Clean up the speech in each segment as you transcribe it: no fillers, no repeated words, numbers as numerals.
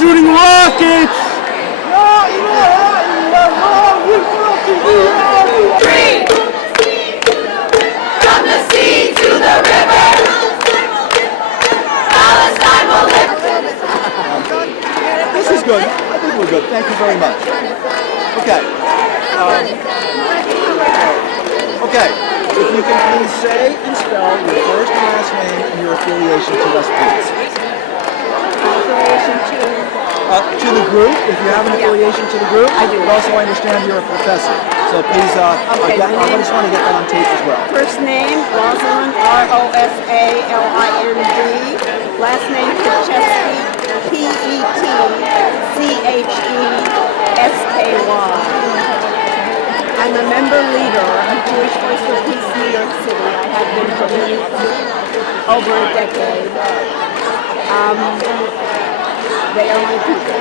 shooting rockets! Free! From the sea to the river, Palestine will live. This is good. I think we're good. Thank you very much. Okay. Okay. If you can please say and spell your first and last name and your affiliation to us, please. Affiliation To the group, if you have an affiliation to the group. I do. But also I understand you're a professor. So please, Okay, I just want to get that on tape as well. First name, Rosalind, Rosalinde. Last name, Petchesky, Petchesky. I'm a member leader of Jewish Voice for Peace, New York City. I have been for over a decade. They are my people.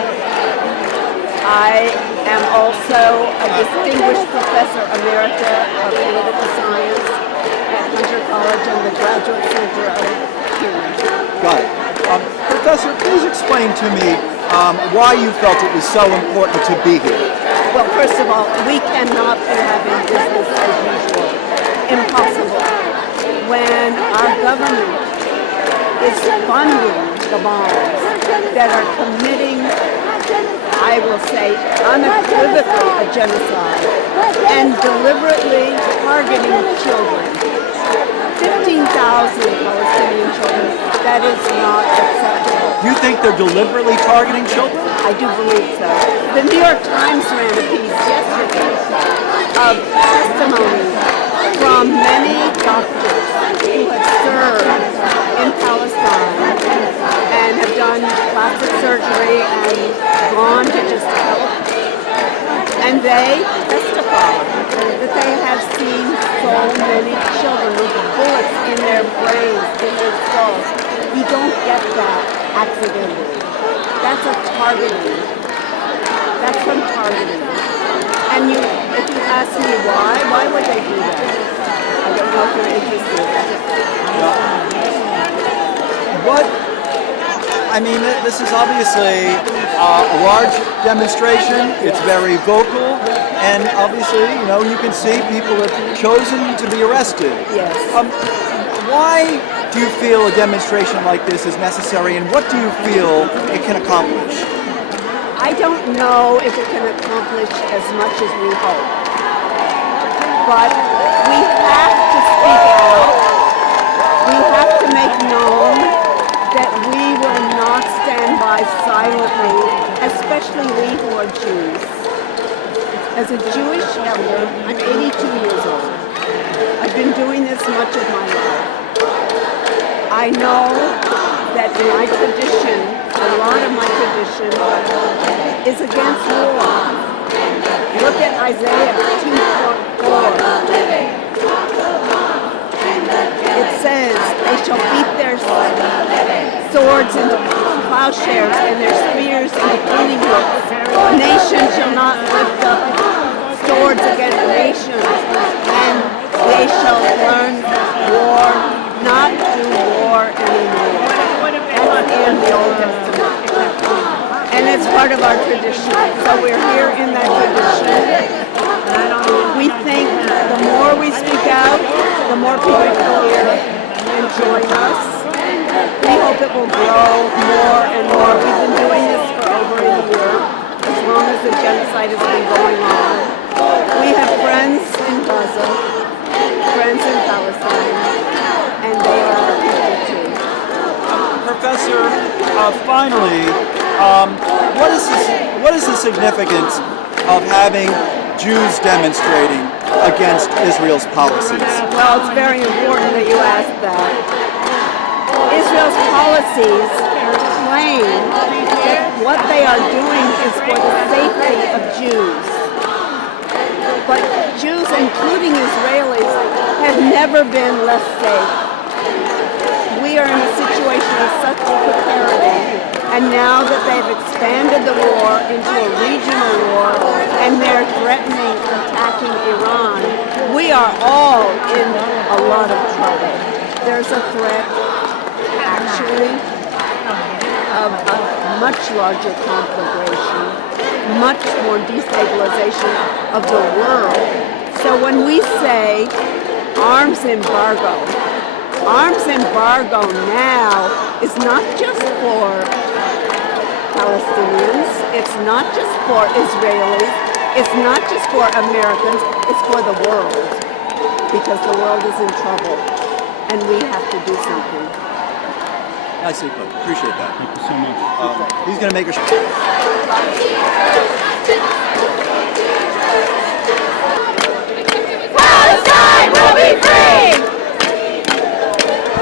I am also a distinguished professor emerita of political science at Hunter College and the Graduate Center of Human. Got it. Professor, please explain to me why you felt it was so important to be here. Well, first of all, we cannot be having business as usual. Impossible. When our government is funding the bombs that are committing, I will say, unequivocally a genocide and deliberately targeting children. 15,000 Palestinian children. That is not acceptable. You think they're deliberately targeting children? I do believe so. The New York Times ran a piece yesterday of testimony from many doctors who have served in Palestine and have done plastic surgery and gone to just help. And they testify that they have seen so many children with bullets in their brains, in their skulls. You don't get that accidentally. That's a targeting. That's from targeting. And if you ask me why would they do that? I don't know if you're interested. This is obviously a large demonstration. It's very vocal, and obviously, you can see people have chosen to be arrested. Yes. Why do you feel a demonstration like this is necessary, and what do you feel it can accomplish? I don't know if it can accomplish as much as we hope. But we have to speak out. We have to make known that we will not stand by silently, especially we who are Jews. As a Jewish elder, I'm 82 years old. I've been doing this much of my life. I know that my tradition, a lot of my tradition, is against war. Look at Isaiah 2:4. It says, they shall beat their swords into plowshares and their spears into pruning hooks. Nation shall not lift up swords against nations, and they shall learn war, not do war anymore. That's in the Old Testament. And it's part of our tradition. So we're here in that tradition. We think the more we speak out, the more people will hear and join us. We hope it will grow more and more. We've been doing this for over a year, as long as the genocide has been going on. We have friends in Gaza, friends in Palestine, and they are our people too. Professor, finally, what is the significance of having Jews demonstrating against Israel's policies? Well, it's very important that you ask that. Israel's policies claim that what they are doing is for the safety of Jews. But Jews, including Israelis, have never been less safe. We are in a situation of such precarity, and now that they've expanded the war into a regional war and they're threatening attacking Iran, we are all in a lot of trouble. There's a threat, actually, of a much larger conflagration, much more destabilization of the world. So when we say arms embargo now is not just for Palestinians, it's not just for Israelis, it's not just for Americans, it's for the world, because the world is in trouble and we have to do something. Nicely put. Appreciate that. Thank you so much. He's going to make a... Palestine will be free!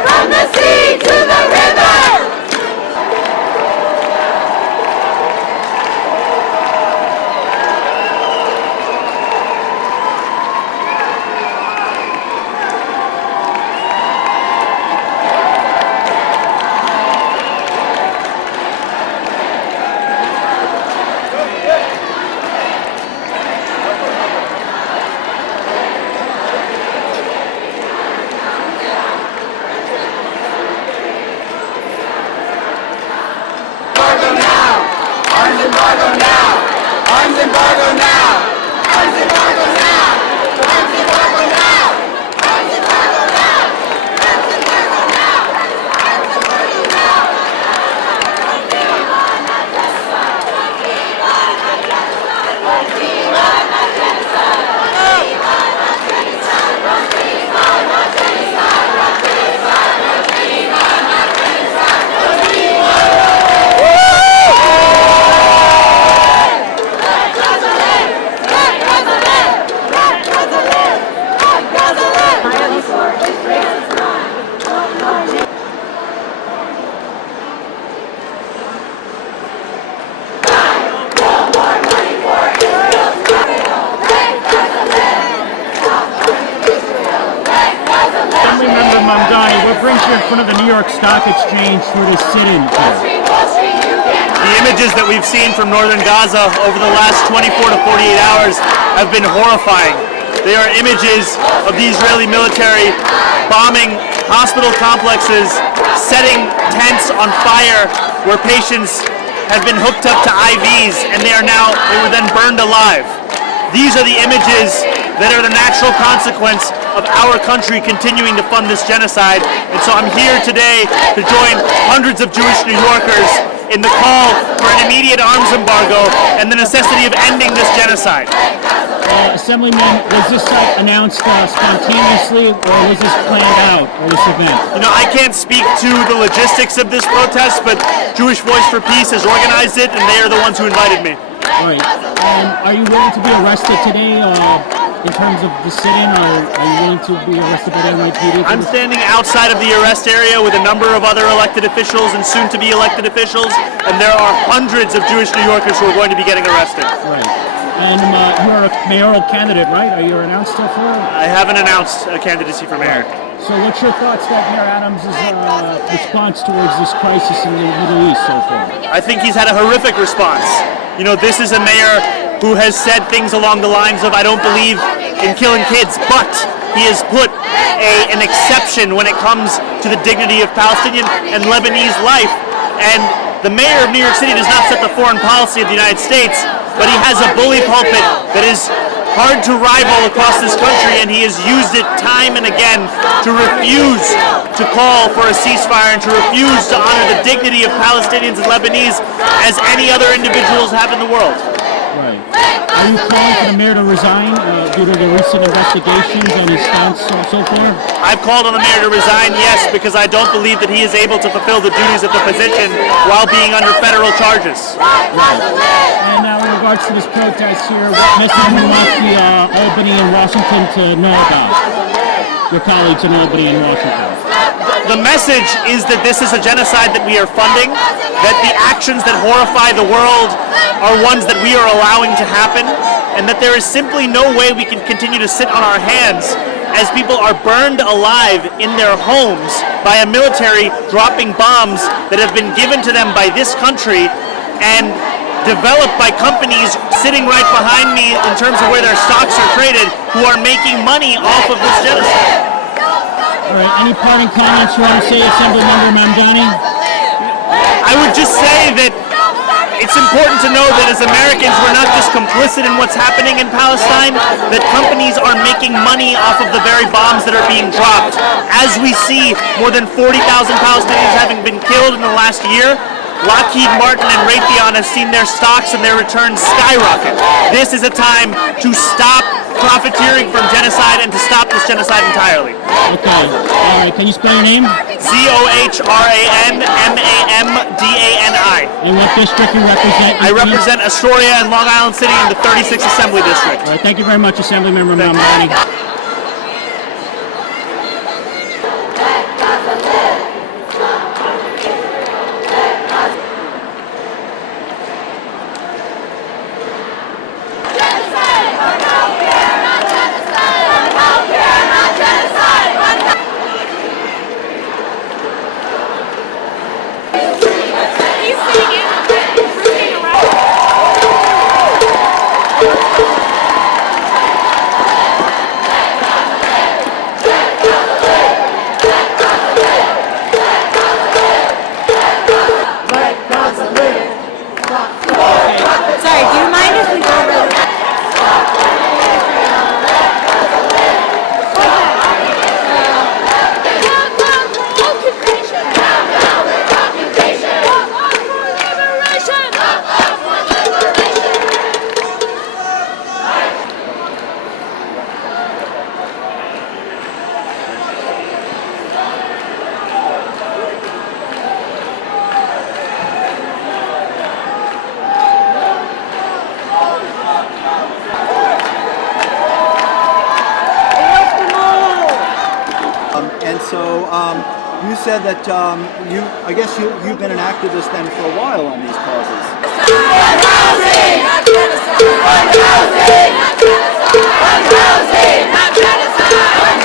From the sea to the river! What brings you in front of the New York Stock Exchange for this sit-in? The images that we've seen from northern Gaza over the last 24 to 48 hours have been horrifying. They are images of the Israeli military bombing hospital complexes, setting tents on fire where patients have been hooked up to IVs and they were then burned alive. These are the images that are the natural consequence of our country continuing to fund this genocide. And so I'm here today to join hundreds of Jewish New Yorkers in the call for an immediate arms embargo and the necessity of ending this genocide. Assemblyman, was this announced spontaneously, or was this planned out, or this event? You know, I can't speak to the logistics of this protest, but Jewish Voice for Peace has organized it, and they are the ones who invited me. All right. Are you willing to be arrested today in terms of the sit-in, or are you willing to be arrested by the NYPD? I'm standing outside of the arrest area with a number of other elected officials and soon-to-be elected officials, and there are hundreds of Jewish New Yorkers who are going to be getting arrested. Right. And you're a mayoral candidate, right? Are you announced so far? I haven't announced a candidacy for mayor. So what's your thoughts that Mayor Adams' response towards this crisis in the Middle East so far? I think he's had a horrific response. You know, this is a mayor who has said things along the lines of, I don't believe in killing kids, but he has put an exception when it comes to the dignity of Palestinian and Lebanese life. And the mayor of New York City does not set the foreign policy of the United States, but he has a bully pulpit that is hard to rival across this country, and he has used it time and again to refuse to call for a ceasefire and to refuse to honor the dignity of Palestinians and Lebanese as any other individuals have in the world. Right. Are you calling for the mayor to resign due to the recent investigations and his stance so far? I've called on the mayor to resign, yes, because I don't believe that he is able to fulfill the duties of the position while being under federal charges. Right. And now in regards to this protest here, what message would you want the Albany and Washington to know about? Your colleagues in Albany and Washington. The message is that this is a genocide that we are funding, that the actions that horrify the world are ones that we are allowing to happen, and that there is simply no way we can continue to sit on our hands as people are burned alive in their homes by a military dropping bombs that have been given to them by this country and developed by companies sitting right behind me in terms of where their stocks are traded, who are making money off of this genocide. All right, any parting comments you want to say, Assemblymember Mamdani? I would just say that it's important to know that as Americans, we're not just complicit in what's happening in Palestine, that companies are making money off of the very bombs that are being dropped. As we see more than 40,000 Palestinians having been killed in the last year, Lockheed Martin and Raytheon have seen their stocks and their returns skyrocket. This is a time to stop profiteering from genocide and to stop this genocide entirely. Okay. All right. Can you spell your name? ZOHRANMAMDANI. And what district you represent? I represent Astoria and Long Island City in the 36th Assembly District. All right. Thank you very much, Assemblyman Ramani. Sorry, do you mind if we go really fast? And so you said that I guess you've been an activist then for a while on these causes. One housing, not genocide. One housing, not genocide. One housing, not genocide. One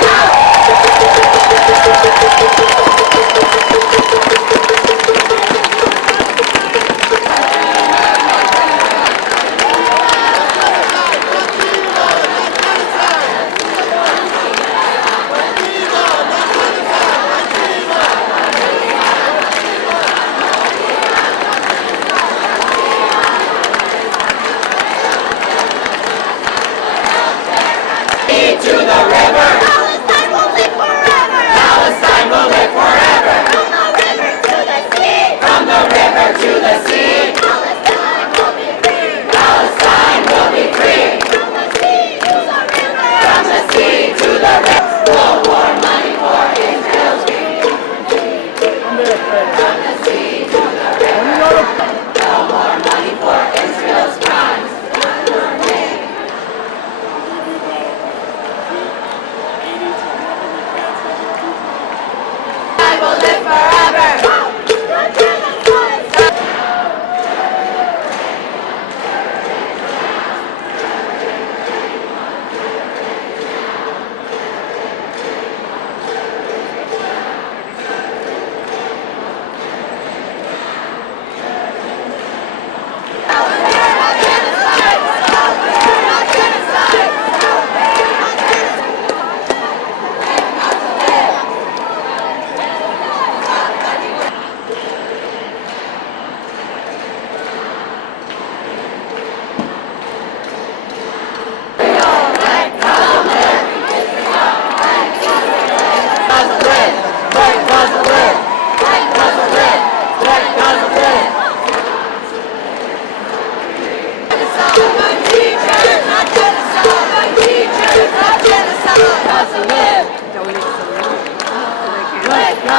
to the river. Palestine will live forever. Palestine will live forever. From the river to the sea. From the river to the sea. Palestine will be free. Palestine will be free. From the sea to the river. From the sea to the river. No more money for Israel's dream. From the sea to the river. No more money for Israel's crimes. Will live forever.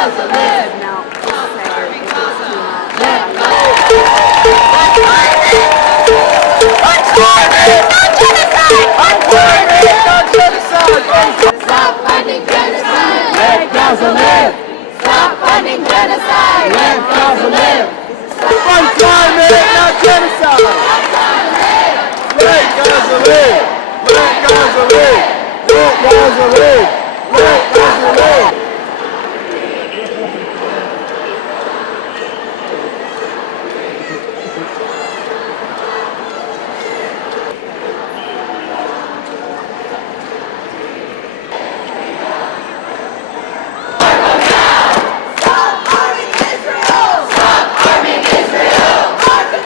Gaza live! Now, Stop funding genocide! Let Gaza live! Stop funding genocide! Let Gaza live! One climate, not genocide! Let Gaza live! Let Gaza live! Let Gaza live! Let Gaza live! Stop arming Israel! Stop arming Israel! Mark the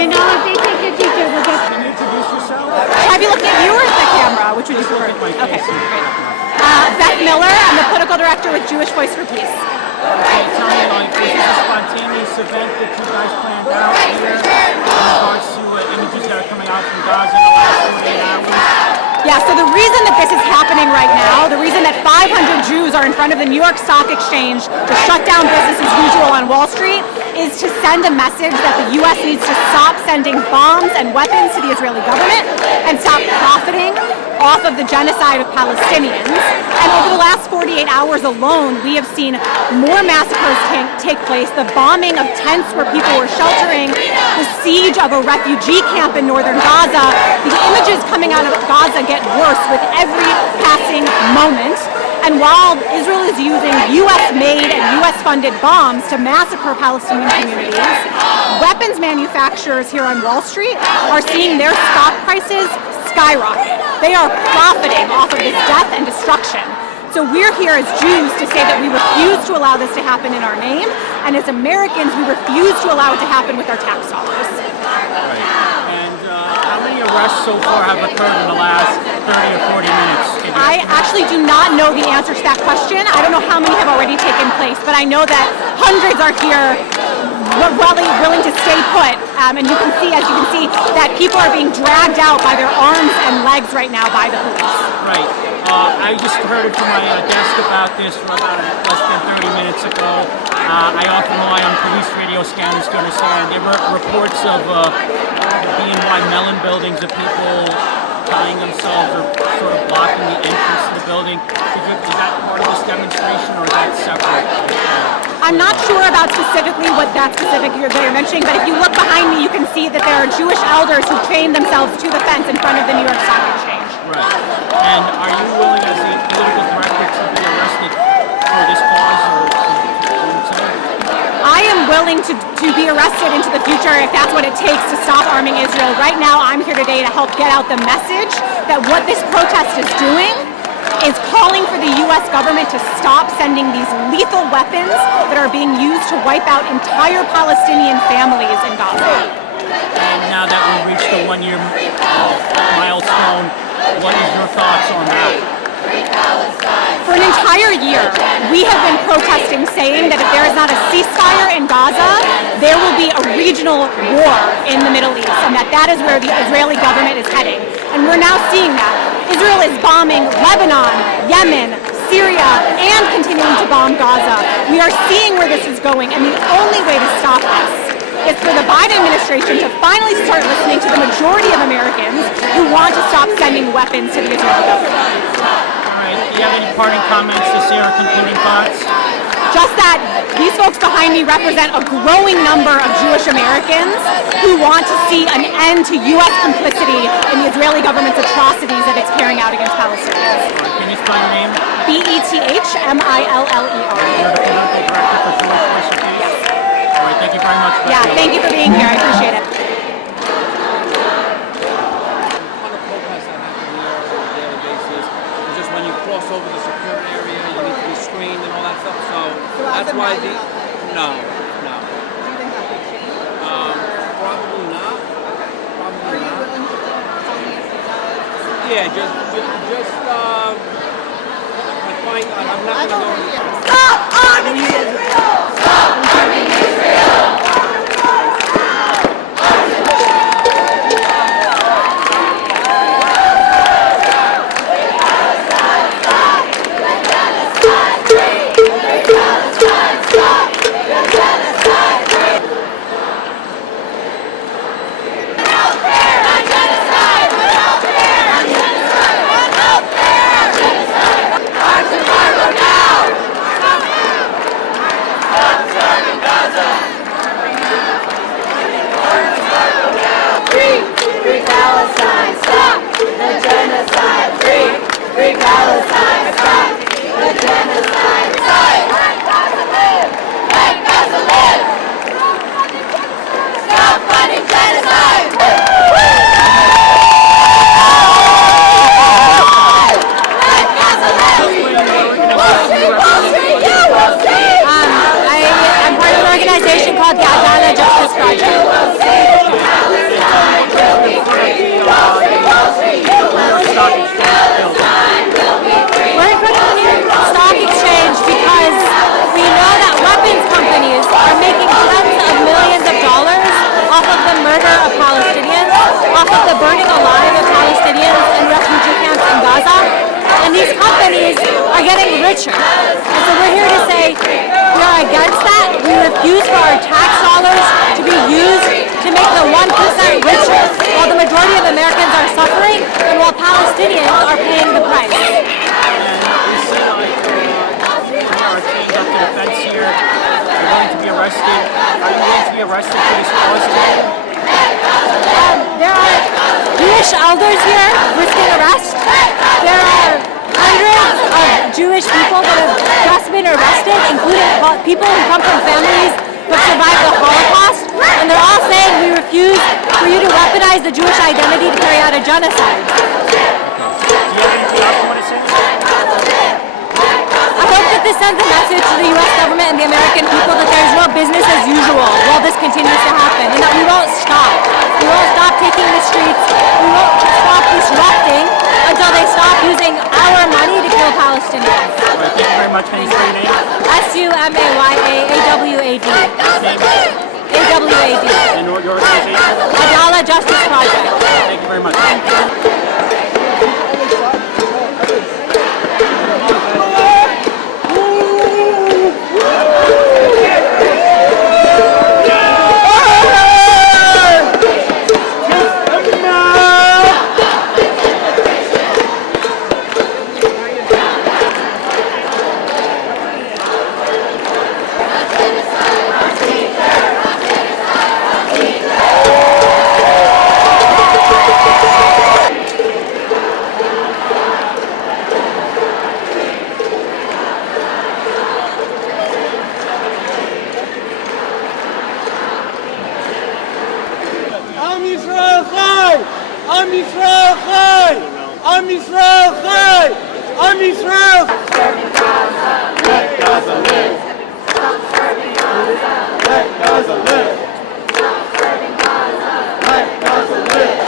You know, if they take your teacher, we'll get. Can you introduce yourself? Should I be looking at you or at the camera? Which would you prefer? Okay, great. Beth Miller, I'm the political director with Jewish Voice for Peace. Okay, tell me, like, was this a spontaneous event that you guys planned out here in regards to images that are coming out from Gaza in the last 48 hours? Yeah, so the reason that this is happening right now, the reason that 500 Jews are in front of the New York Stock Exchange to shut down business as usual on Wall Street is to send a message that the U.S. needs to stop sending bombs and weapons to the Israeli government and stop profiting off of the genocide of Palestinians. And over the last 48 hours alone, we have seen more massacres take place, the bombing of tents where people were sheltering, the siege of a refugee camp in northern Gaza. The images coming out of Gaza get worse with every passing moment. And while Israel is using U.S.-made and U.S.-funded bombs to massacre Palestinian communities, weapons manufacturers here on Wall Street are seeing their stock prices skyrocket. They are profiting off of this death and destruction. So we're here as Jews to say that we refuse to allow this to happen in our name, and as Americans, we refuse to allow it to happen with our tax dollars. Right. And how many arrests so far have occurred in the last 30 or 40 minutes? I actually do not know the answer to that question. I don't know how many have already taken place, but I know that hundreds are here willing to stay put. And you can see, that people are being dragged out by their arms and legs right now by the police. Right. I just heard it from my desk about this less than 30 minutes ago. I often rely on police radio scanners to understand. There were reports of BNY Mellon buildings of people tying themselves or sort of blocking the entrance to the building. Is that part of this demonstration or is that separate? I'm not sure about specifically what that specific they're mentioning, but if you look behind me, you can see that there are Jewish elders who chained themselves to the fence in front of the New York Stock Exchange. Right. And are you willing as a political director to be arrested for this cause or I am willing to be arrested into the future if that's what it takes to stop arming Israel. Right now, I'm here today to help get out the message that what this protest is doing is calling for the U.S. government to stop sending these lethal weapons that are being used to wipe out entire Palestinian families in Gaza. And now that we've reached the 1 year milestone, what is your thoughts on that? For an entire year, we have been protesting, saying that if there is not a ceasefire in Gaza, there will be a regional war in the Middle East, and that is where the Israeli government is heading. And we're now seeing that. Israel is bombing Lebanon, Yemen, Syria, and continuing to bomb Gaza. We are seeing where this is going, and the only way to stop this is for the Biden administration to finally start listening to the majority of Americans who want to stop sending weapons to the Israeli government. All right. Do you have any parting comments to say or concluding thoughts? Just that these folks behind me represent a growing number of Jewish Americans who want to see an end to U.S. complicity in the Israeli government's atrocities that it's carrying out against Palestinians. Can you spell your name? Bethmiller. You're the political director for Jewish Voice for Peace? Yes. All right, thank you very much. Yeah, thank you for being here. I appreciate it. When you cross over the secure area, you need to be screened and all that stuff. So that's why the no. Do you think that will change? Probably not. Probably Are you not. willing to tell me if it does? Yeah, just I find I'm not gonna go. Stop arming Israel! Stop arming Israel! murder of Palestinians, off of the burning alive of Palestinians in refugee camps in Gaza. And these companies are getting richer. And so we're here to say we are against that. We refuse for our tax dollars to be used to make the 1% richer, while the majority of Americans are suffering and while Palestinians are paying the price. Are chained up to the fence here. They're going to be arrested. Are you going to be arrested for this Palestinian? There are Jewish elders here risking arrest. There are hundreds of Jewish people that have just been arrested, including people who come from families who have survived the Holocaust. And they're all saying we refuse for you to weaponize the Jewish identity to carry out a genocide. Do you have anything else you want to say? I hope that this sends a message to the U.S. government and the American people that there's no business as usual while this continues to happen, and that we won't stop. We won't stop taking the streets. We won't stop disrupting until they stop using our money to kill Palestinians. All right, thank you very much. Can you say your name? Sumayawad. AWAD. And your organization? Adala Justice Project. Thank you very much. Am Yisrael Chai! Am Yisrael Chai! Am Yisrael! Let Gaza live! Let Gaza live! Let Gaza live!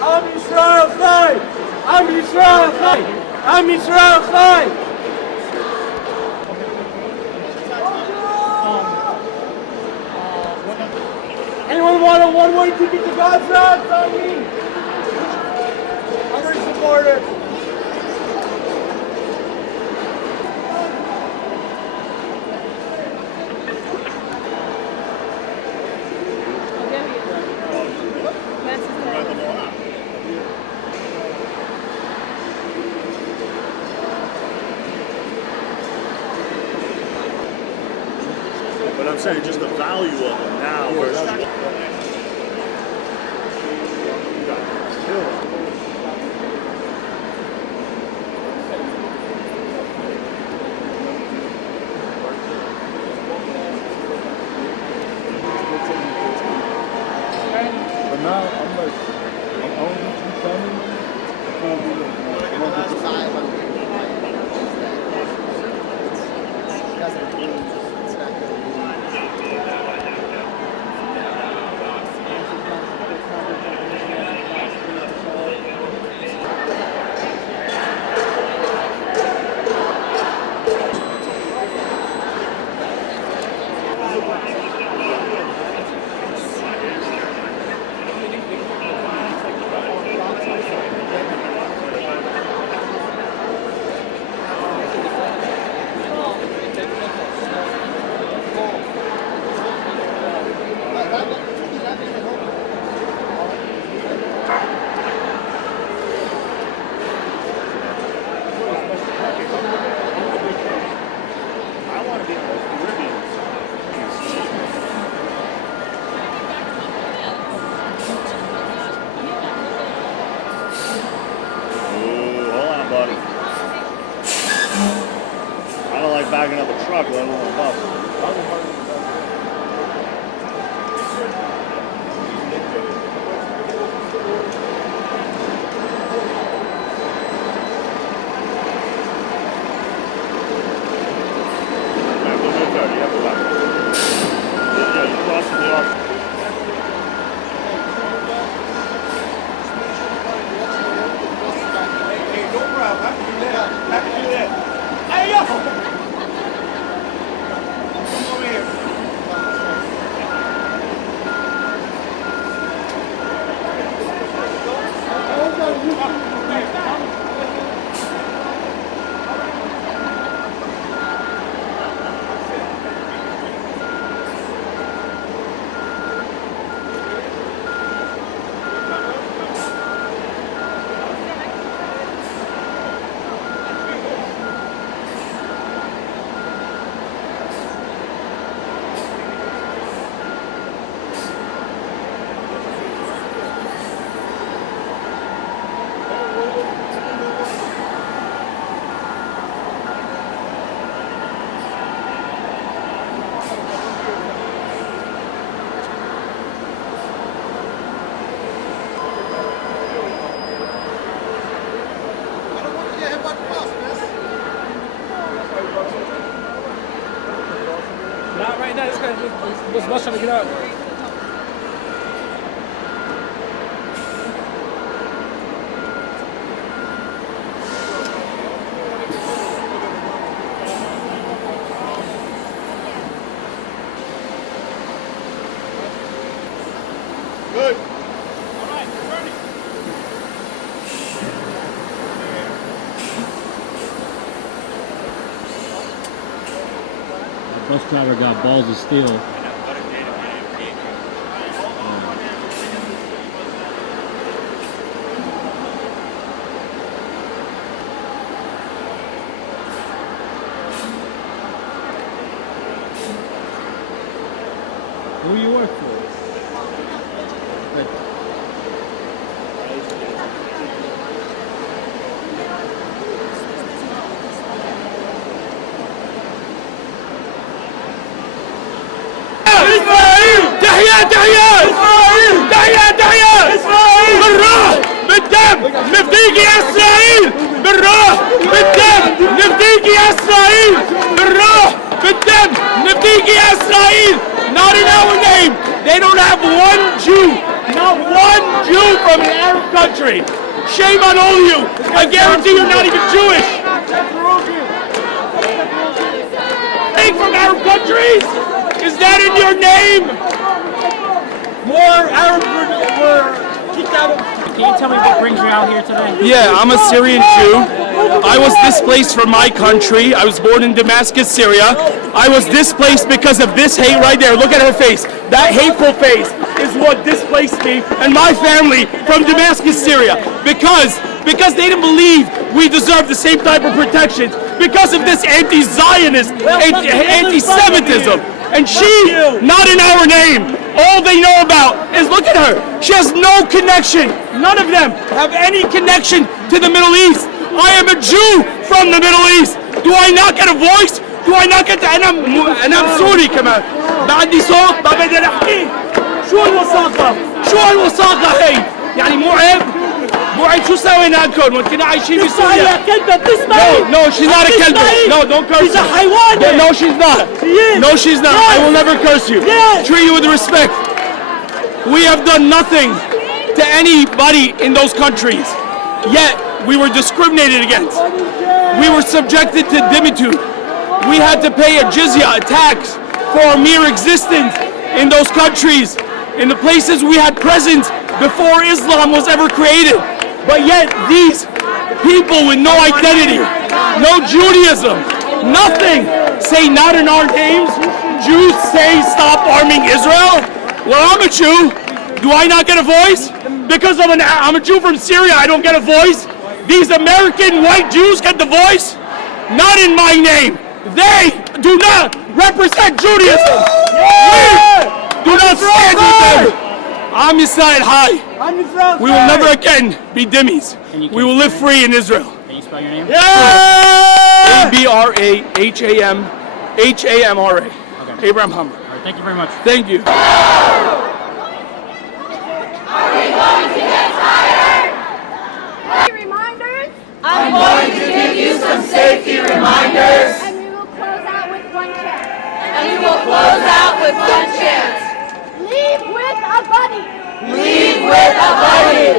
Am Yisrael Chai! Am Yisrael Chai! Am Yisrael Chai! Anyone want a one-way ticket to Gaza? It's on me! I'm going to support it. but I'm saying just the value of them now versus. But now I'm like, I'm only two coming. I don't like backing up a truck, let alone a bus. Not right now, this guy was rushing to get out. Good. Bus driver got balls of steel. Who you work for? Good. إسرائيل بالروح بالدم نفديك يا إسرائيل بالروح بالدم نفديك يا إسرائيل بالروح بالدم نفديك يا إسرائيل. Not in our name. They don't have one Jew, not one Jew from an Arab country. Shame on all of you. I guarantee you're not even Jewish. From Arab countries? Is that in your name? More Arabs were kicked out of. Can you tell me what brings you out here today? Yeah, I'm a Syrian Jew. I was displaced from my country. I was born in Damascus, Syria. I was displaced because of this hate right there. Look at her face. That hateful face is what displaced me and my family from Damascus, Syria. Because they didn't believe we deserve the same type of protections. Because of this anti-Zionist, anti-Semitism. And she, not in our name. All they know about is, look at her. She has no connection. None of them have any connection to the Middle East. I am a Jew from the Middle East. Do I not get a voice? Do I not get to, أنا سوري كمان. بعدي صوت ما بقدر أحكي. شو الوثاقة؟ شو الوثاقة هي؟ يعني مو عيب؟ مو عيب شو سوينا لكم؟ وكنا عايشين بسوريا. كلبة بتسمعي؟ No, she's not a كلبة. No, don't curse. She's a حيوانة. No, she's not. She is. No, she's not. Yes. I will never curse you. Yes. Treat you with respect. We have done nothing to anybody in those countries. Yet, we were discriminated against. We were subjected to dimitude. We had to pay a jizya, a tax, for our mere existence in those countries, in the places we had presence before Islam was ever created. But yet, these people with no identity, no Judaism, nothing, say not in our names. Jews say stop arming Israel. Well, I'm a Jew. Do I not get a voice? Because I'm a Jew from Syria, I don't get a voice. These American white Jews get the voice? Not in my name. They do not represent Judaism. We do not stand with them. I'm Israel High. We will never again be dhimmis. We will live free in Israel. Can you spell your name? Abraham-Hamra. Okay. Abraham Hamra. All right, thank you very much. Thank you. Reminders. I'm going to give you some safety reminders. And we will close out with one chant. And we will close out with one chant. Leave with a buddy. Leave with a buddy.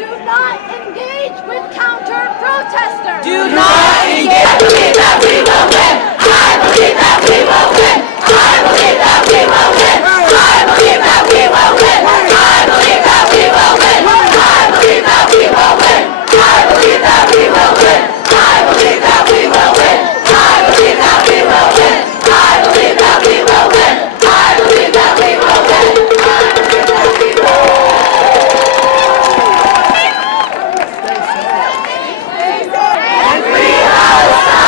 Do not engage with counter-protesters. Do not engage. I believe that we will win. I believe that we will win. I believe that we will win. I believe that we will win. I believe that we will win. I believe that we will win. I believe that we will win. I believe that we will win. I believe that we will win. I believe that we will win. I believe that we will win. I believe that we will win. And free Palestine!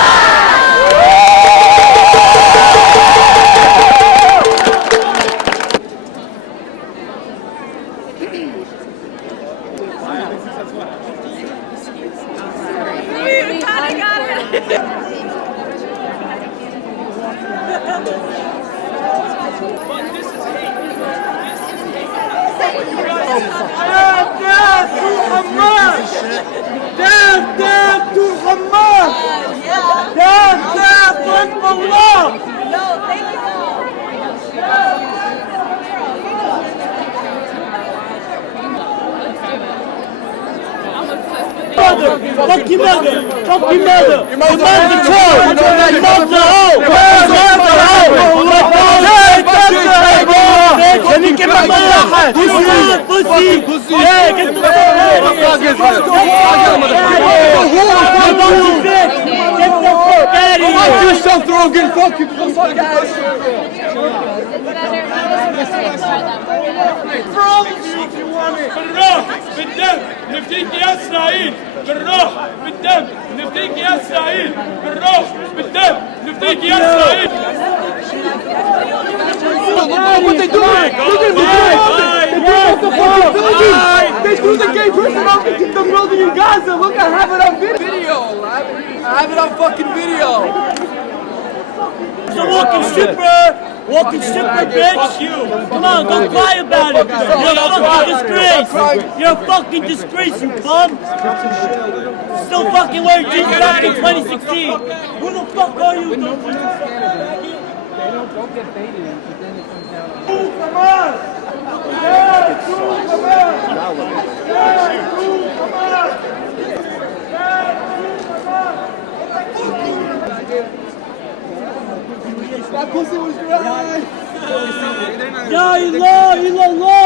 Fuck your mother! Fuck your mother! Your mother's a troll! Your mother's a hoe! Your mother's a hoe! Let me get my mother! Pussy! Pussy! Yeah, get the fuck out of here! Fuck yourself, Rogan! Fuck you! Fuck out of بالروح بالدم نفديك يا اسرائيل بالروح بالدم نفديك يا اسرائيل بالروح بالدم نفديك يا اسرائيل What they doing? They threw the gay person off the building in Gaza. Look, I have it on video. I have it on fucking video. It's a walking stripper! Walking stripper, bitch! Come on, don't cry about it! You're a fucking disgrace! You're a fucking disgrace, you bum! Still fucking wearing jeans back in 2016! Who the fuck are you? Don't get baited because then it comes down. Ya ilah illallah!